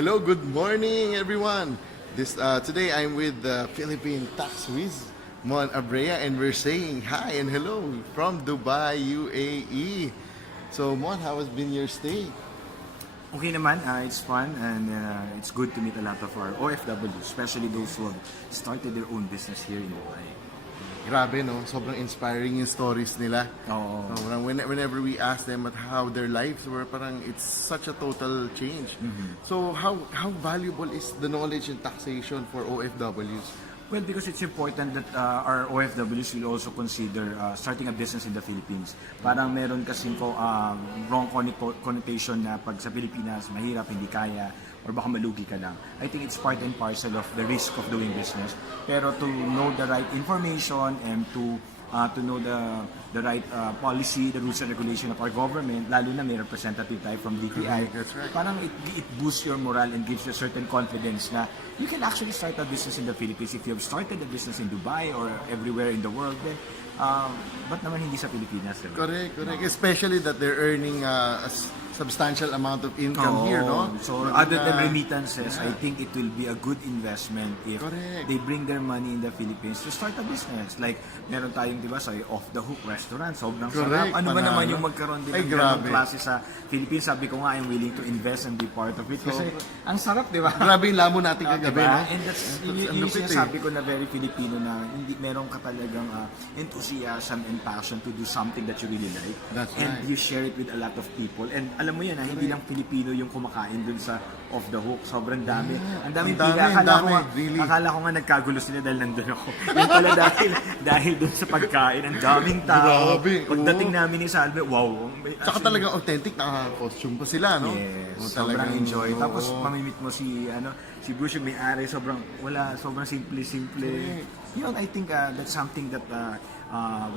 Hello, good morning, everyone. Today I'm with the Philippine Tax Whiz, Mon Abrea, and we're saying hi and hello from Dubai, UAE. So, Mon, how has been your stay? Okay naman, it's fun and it's good to meet a lot of our OFWs, especially those who have started their own business here in Dubai. Grabe, no? Sobrang inspiring yung stories nila. Oo. Parang whenever we ask them at how their lives were, parang it's such a total change. So, how valuable is the knowledge in taxation for OFWs? Well, because it's important that our OFWs will also consider starting a business in the Philippines. Parang meron kasing wrong connotation na pag sa Pilipinas, mahirap, hindi kaya, or baka malugi ka lang. I think it's part and parcel of the risk of doing business. Pero to know the right information and to know the right policy, the rules and regulation of our government, lalo na may representative tayo from DTI, That's right. Parang it boosts your morale and gives you a certain confidence na you can actually start a business in the Philippines. If you have started a business in Dubai or everywhere in the world, then ba't naman hindi sa Pilipinas? Diba? Correct. Especially that they're earning a substantial amount of income here, no? So other than remittances, I think it will be a good investment if they bring their money in the Philippines to start a business. Like, meron tayong, di ba, sa Off the Hook restaurant, sobrang sarap. Ano ba naman yung magkaroon din ng ganong klase sa Philippines? Sabi ko nga, I'm willing to invest and be part of it. Kasi ang sarap, di ba? Grabe yung lamo natin kagabi, no? And that's yung sinasabi ko na very Filipino na hindi meron ka talagang enthusiasm and passion to do something that you really like. That's and right. you share it with a lot of people. And alam mo yan, hindi lang Filipino yung kumakain dun sa Off the Hook. Sobrang dami. Ang daming pila. Akala ko nga nagkagulo sila dahil nandun ako. Yung pala dahil dun sa pagkain, ang daming tao. Grabe. Pagdating namin ni Salve, wow. Saka talagang authentic, naka-costume pa sila, no? Yes, sobrang enjoy. Tapos mamimit mo si Bruce yung may-ari, sobrang simple. Yun, I think that's something that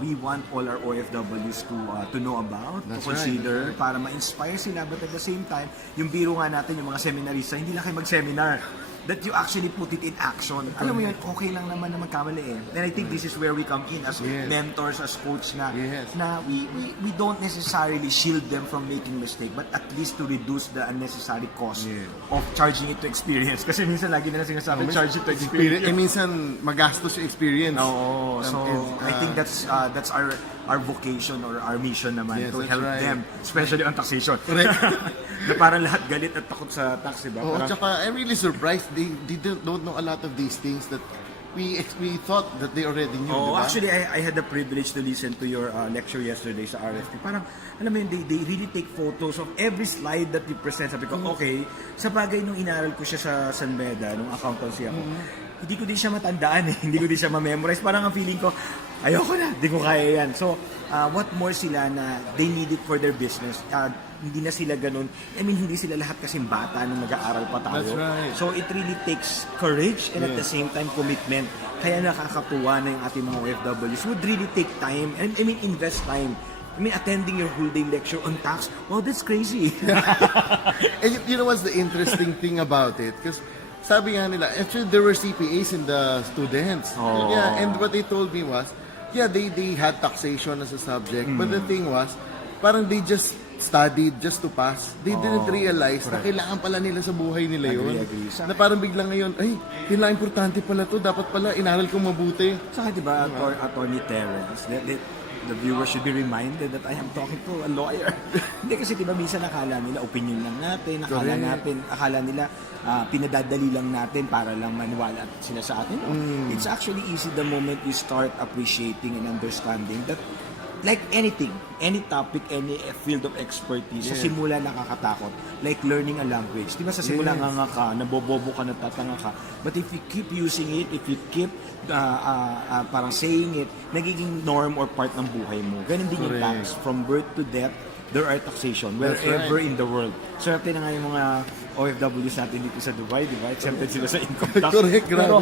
we want all our OFWs to know about, to consider, para ma-inspire sila. But at the same time, yung biro nga natin, yung mga seminarista, hindi lang kayo mag-seminar. That you actually put it in action. Alam mo yun, okay lang naman na magkamali eh. And I think this is where we come in as mentors, as coach na we don't necessarily shield them from making mistake, but at least to reduce the unnecessary cost of charging it to experience. Kasi minsan lagi nila sinasabi, charge it to experience. Minsan magastos yung experience. Oo. So, I think that's our vocation or our mission naman, to help them, especially on taxation. Correct. Na parang lahat galit at takot sa tax, diba? Oo, tsaka I'm really surprised they don't know a lot of these things that we thought that they already knew, diba? Actually, I had the privilege to listen to your lecture yesterday sa RFP. Parang, alam mo yun, they really take photos of every slide that you present. Sabi ko, okay, sa bagay nung inaral ko siya sa San Beda, nung accountancy ako, hindi ko din siya matandaan eh. Hindi ko din siya ma-memorize. Parang ang feeling ko, ayoko na, hindi ko kaya yan. So, what more sila na they need it for their business. Hindi na sila ganun. I mean, hindi sila lahat kasing bata nung nag-aaral pa tayo. That's right. So, it really takes courage and at the same time, commitment. Kaya nakakatuwa na yung ating mga OFWs would really take time and invest time. Attending your whole day lecture on tax, wow, that's crazy. And you know what's the interesting thing about it? Because sabi nga nila, actually there were CPAs in the students. Yeah, and what they told me was, they had taxation as a subject, but the thing was, parang they just studied just to pass. They didn't realize na kailangan pala nila sa buhay nila yun. Agree. Na parang biglang ngayon, ay, kailangan importante pala to, dapat pala inaral kong mabuti. Saka diba, Attorney Terrence, the viewer should be reminded that I am talking to a lawyer. Hindi kasi diba minsan akala nila opinion lang natin, akala nila pinadadali lang natin para lang maniwala sila sa atin. It's actually easy the moment you start appreciating and understanding that like anything, any topic, any field of expertise, sa simula nakakatakot. Like learning a language. Diba sa simula nga ka, nabobobo ka, natatanga ka. But if you keep using it, if you keep parang saying it, nagiging norm or part ng buhay mo. Ganun din yung tax. From birth to death, there are taxation wherever in the world. Swerte na nga yung mga OFWs natin dito sa Dubai, diba? Exempted sila sa income tax. Correct, grabe, no?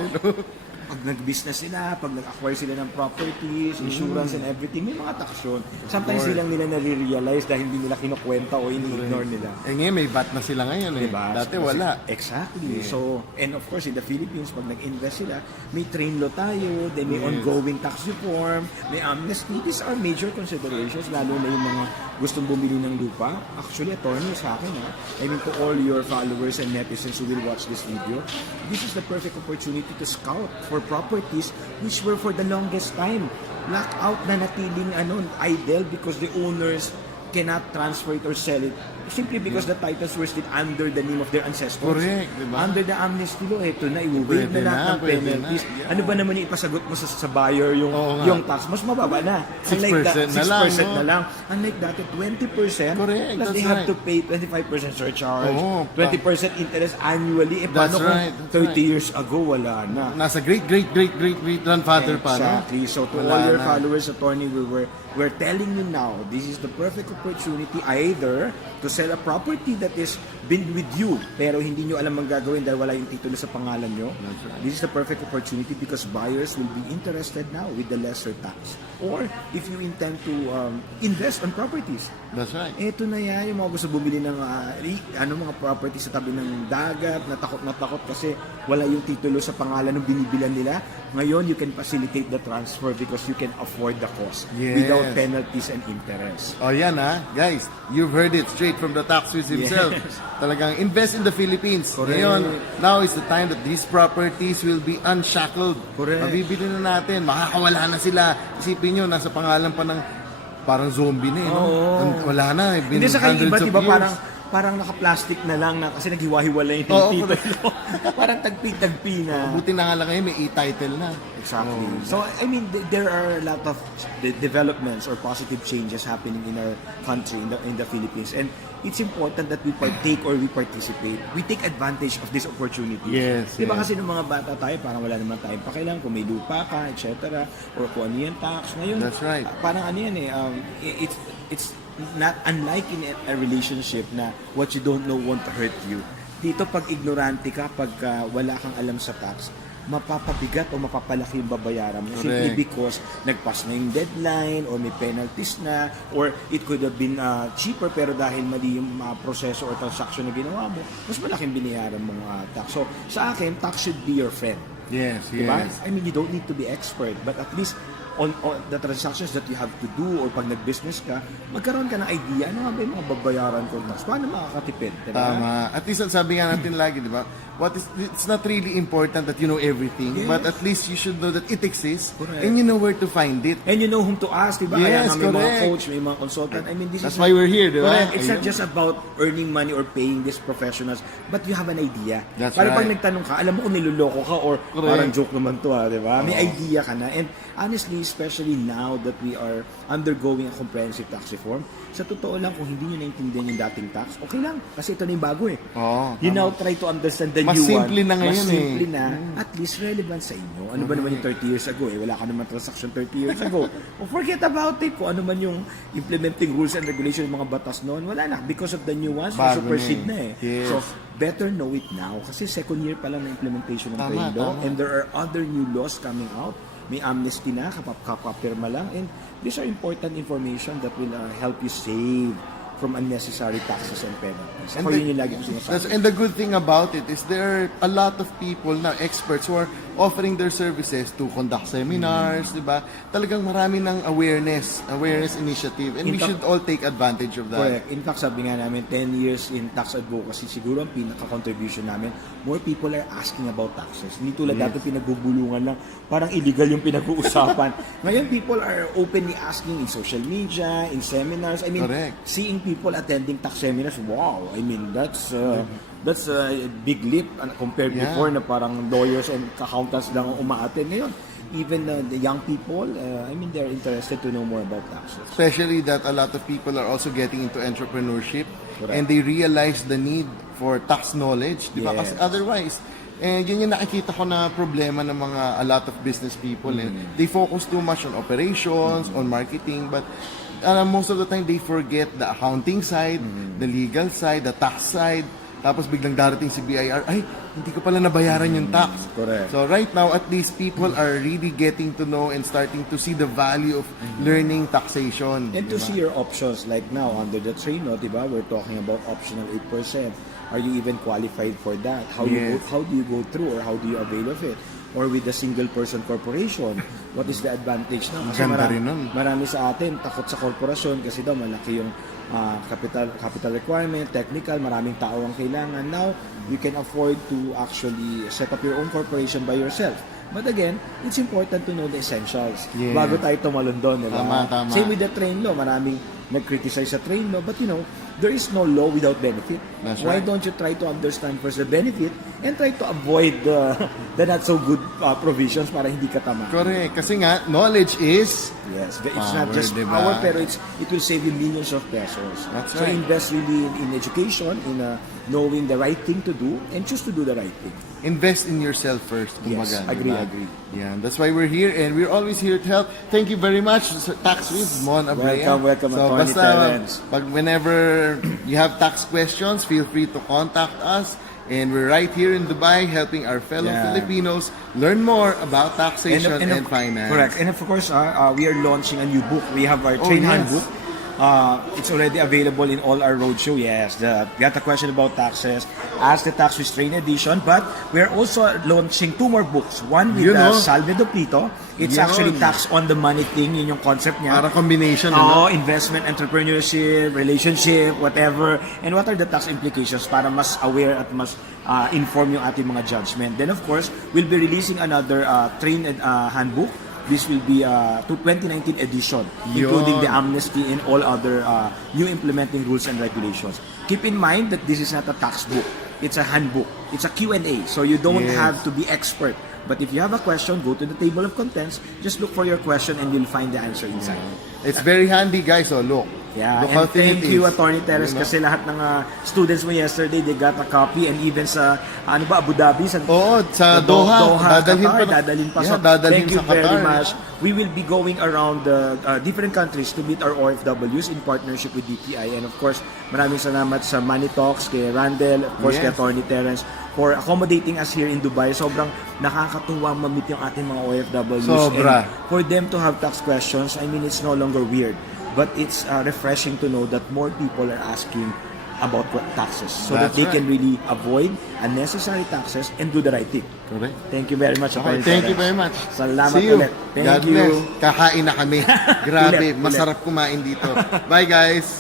Pag nag-business sila, pag nag-acquire sila ng properties, insurance and everything, may mga taxation. Sometimes silang nila nare-realize dahil hindi nila kinukwenta o ini-ignore nila. Eh ngayon, may VAT na sila ngayon eh. Diba? Dati wala. Exactly. So, and of course, in the Philippines, pag nag-invest sila, may train law tayo, then may ongoing tax reform, may amnesty. These are major considerations, lalo na yung mga gustong bumili ng lupa, actually, attorney sa akin, I mean, to all your followers and netizens who will watch this video, this is the perfect opportunity to scout for properties which were for the longest time blackout na natiling idle because the owners cannot transfer it or sell it simply because the titles were still under the name of their ancestors. Correct, diba? Under the amnesty law, eto na, i-waive na lahat ng penalties. Ano ba naman yung ipasagot mo sa buyer yung tax? Mas mababa na. 6% na lang. 6% na lang. Unlike dati, 20%. Correct, Plus they have to pay 25% surcharge, 20% interest annually. That's Paano right, kung 30 years ago, wala na. Nasa great-great-great-great-grandfather pa, no? Exactly. So to all your followers, attorney, we're telling you now, this is the perfect opportunity either to sell a property that is been with you pero hindi nyo alam ang gagawin dahil wala yung titulo sa pangalan nyo. Right. This is the perfect opportunity because buyers will be interested now with the lesser tax. Or if you intend to invest on properties. That's right. Ito na yan, yung mga gusto bumili ng mga property sa tabi ng dagat, natakot kasi wala yung titulo sa pangalan ng binibilan nila. Ngayon, you can facilitate the transfer because you can afford the cost without penalties and interest. Oh, yan guys, you've heard it straight from the Tax Whiz himself. Talagang invest in the Philippines. Ngayon, now is the time that these properties will be unshackled. Correct. Mabibili na natin, makakawala na sila. Isipin nyo, nasa pangalan pa ng parang zombie na Wala na, Hindi sa kayo iba, hundreds of diba, years. parang naka-plastic na lang na kasi naghiwa-hiwalay na yung titulo. Parang tagpi-tagpi na. Buti na nga lang ngayon, may e-title na. Exactly. So, I mean, there are a lot of developments or positive changes happening in our country, in the Philippines. And it's important that we partake or we participate. We take advantage of this opportunity. Yes. Diba kasi nung mga bata tayo, parang wala naman tayong pakialam kung may lupa ka, etc. Or kung ano yung tax. Ngayon, that's right. Parang ano yan it's not unlike in a relationship na what you don't know won't hurt you. Dito pag ignorante ka, pag wala kang alam sa tax, mapapabigat o mapapalaki yung babayaran mo. Simply because nagpass na yung deadline or may penalties na or it could have been cheaper pero dahil mali yung proseso or transaction na ginawa mo, mas malaking binayaran mong tax. So sa akin, tax should be your friend. Yes, diba? yes. I mean, you don't need to be expert but at least on the transactions that you have to do or pag nag-business ka, magkaroon ka ng idea ano nga ba yung mga babayaran ko tax? Paano makakatipid? Diba? Tama. At least sabi nga natin lagi, di ba? It's not really important that you know everything, but at least you should know that it exists. Correct. And you know where to find it. And you know whom to ask, diba? Yes, kaya nga may mga correct. coach, may mga consultant. I mean, That's why we're here, di ba? Correct. It's not just about earning money or paying these professionals, but you have an idea. That's Para pag right. nagtanong ka, alam mo kung niloloko ka or parang joke naman to, di ba? May idea ka na. And honestly, especially now that we are undergoing a comprehensive tax reform, sa totoo lang, kung hindi nyo naintindihan yung dating tax, okay lang. Kasi ito na yung bago You now try to understand the Mas new one. simple na ngayon Mas simple na, at least relevant sa inyo. Ano ba naman yung 30 years ago? Wala ka naman transaction 30 years ago. O forget about it. Kung ano man yung implementing rules and regulations ng mga batas noon, wala na. Because of the new ones, supersede na Yes. So, better know it now. Kasi second year pa lang na implementation ng trade law. And there are other new laws coming out. May amnesty na, kapapirma lang. And these are important information that will help you save from unnecessary taxes and penalties. And yun yung lagi ko sinasabi. And the good thing about it is there are a lot of people now, experts who are offering their services to conduct seminars, di ba? Talagang marami ng awareness initiative, and we should all take advantage of that. Correct. In fact, sabi nga namin, 10 years in tax advocacy, siguro ang pinaka-contribution namin, more people are asking about taxes. Hindi tulad dati pinagbubulungan lang, parang illegal yung pinag-uusapan. Ngayon, people are openly asking in social media, in seminars. I mean, seeing people attending tax seminars, wow, I mean, that's a big leap compared before na parang lawyers and accountants lang ang umaattend. Ngayon, even the young people, I mean, they're interested to know more about taxes. Especially that a lot of people are also getting into entrepreneurship and they realize the need for tax knowledge, di ba? Kasi otherwise, yun yung nakikita ko na problema ng a lot of business people. They focus too much on operations, on marketing, but most of the time they forget the accounting side, the legal side, the tax side. Tapos biglang darating si BIR, ay, hindi ko pala nabayaran yung tax. Correct. So right now, at least people are really getting to know and starting to see the value of learning taxation. And to see your options, like now, under the trade note, diba, we're talking about optional 8%. Are you even qualified for that? How do you go through or how do you avail of it? or with a single person corporation. What is the advantage? No? Kasi Maganda rin nun. marami sa atin takot sa korporasyon kasi daw malaki yung capital requirement, technical, maraming tao ang kailangan. Now, you can afford to actually set up your own corporation by yourself. But again, it's important to know the essentials. Yes. Bago tayo tumalon doon, diba? Tama. Same with the train law. Maraming nag-criticize sa train law. But you know, there is no law without benefit. That's Why right. don't you try to understand first the benefit and try to avoid the not so good provisions para hindi ka tama. Correct. Kasi nga, knowledge is Yes, it's power, not just diba? power, pero it will save you millions of pesos. That's So right. invest really in education, in knowing the right thing to do, and choose to do the right thing. invest in yourself first. Yes, Kumbaga, agree. Yeah, that's why we're here and we're always here to help. Thank you very much, Tax Whiz, Mon Abrea. Welcome, So, Attorney basta, Terence. whenever you have tax questions, feel free to contact us. And we're right here in Dubai helping our fellow Filipinos learn more about taxation and finance. Correct. And of course, we are launching a new book. We have our train handbook. It's already available in all our roadshow. Yes, we got a question about taxes. Ask the Tax Whiz Train Edition. But we're also launching 2 more books. One with Salve Duplito. It's actually tax on the money thing. Yun yung concept niya. Para combination. Investment, entrepreneurship, relationship, whatever. And what are the tax implications para mas aware at mas inform yung ating mga judgment. Then of course, we'll be releasing another train handbook. This will be 2019 edition, including the amnesty and all other new implementing rules and regulations. Keep in mind that this is not a tax book. It's a handbook. It's a Q&A, so you don't have to be expert. But if you have a question, go to the table of contents, just look for your question and you'll find the answer inside. It's very handy, guys. So look. Yeah, Look how and thin thank it you, is. Attorney Terence, kasi lahat ng students mo yesterday, they got a copy, and even sa, Abu Dhabi, sa Doha, dadalhin pa. So, thank you sa very Qatar. much. We will be going around different countries to meet our OFWs in partnership with DTI. And of course, maraming salamat sa Money Talks, kay Randall, of course, kay Attorney Terence, for accommodating us here in Dubai. Sobrang nakakatuwa ma-meet yung ating mga OFWs. Sobra. And for them to have tax questions, I mean, it's no longer weird. But it's refreshing to know that more people are asking about taxes so that they can really avoid unnecessary taxes and do the right thing. Correct. Thank you very much. Okay, thank you very much. Salamat See you. ulit. Thank God you. bless. Kakain na kami. Grabe, Ulit. masarap kumain dito. Bye guys.